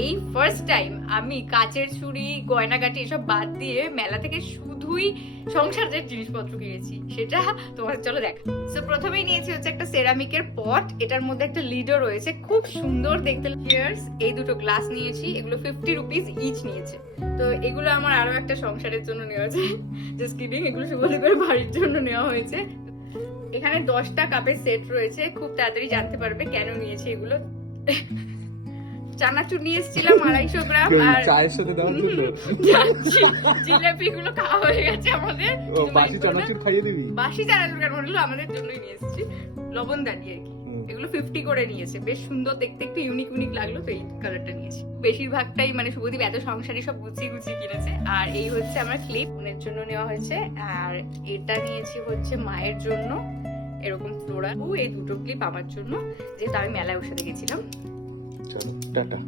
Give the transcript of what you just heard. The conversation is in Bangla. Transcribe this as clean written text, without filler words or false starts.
এই ফার্স্ট টাইম আমি কাচের ছুরি গয়নাগাটি এসব বাদ দিয়ে মেলা থেকে শুধুই সংসারের জিনিসপত্র কিনেছি, সেটা তোমার চলো দেখা। তো প্রথমেই নিয়েছি হচ্ছে একটা সেরামিকের পট, এটার মধ্যে একটা লিডও রয়েছে, খুব সুন্দর দেখতে। হিয়ার্স এই দুটো গ্লাস নিয়েছি, এগুলো 50 রুপিস ইচ নিয়েছে। তো এগুলো আমার আরো একটা সংসারের জন্য নেওয়া হয়েছে, জাস্ট কিডিং, এগুলো শুভদীপের বাড়ির জন্য নেওয়া হয়েছে। এখানে 10টা কাপের সেট রয়েছে, খুব তাড়াতাড়ি জানতে পারবে কেন নিয়েছি এগুলো। চানাচুর নিয়ে এসেছিলাম 250 গ্রাম, আর চায়ের সাথে দেওয়ার জন্য জিলাপি গুলো খাওয়া হয়ে গেছে আমাদের। বাসি চানাচুর খাইয়ে দিবি? বাসি চানাচুর কেন হলো, আমাদের জন্যই নিয়ে এসেছি, লবণ দাঁড়িয়ে আর কি। এগুলো 50 করে নিয়েছে, বেশ সুন্দর দেখতে, একটু ইউনিক ইউনিক লাগলো, তো এই কালারটা নিয়েছি। বেশিরভাগটাই মানে শুভদীপ এত সংসারী সব গুছিয়ে গুছিয়ে কিনেছে। আর এই হচ্ছে আমার ক্লিপ, বোনের জন্য নেওয়া হয়েছে। আর এটা নিয়েছি হচ্ছে মায়ের জন্য, এরকম ফ্লোরাল। এই দুটো ক্লিপ আমার জন্য, যেহেতু আমি মেলায় ওর সাথে গেছিলাম। চলো টাটা।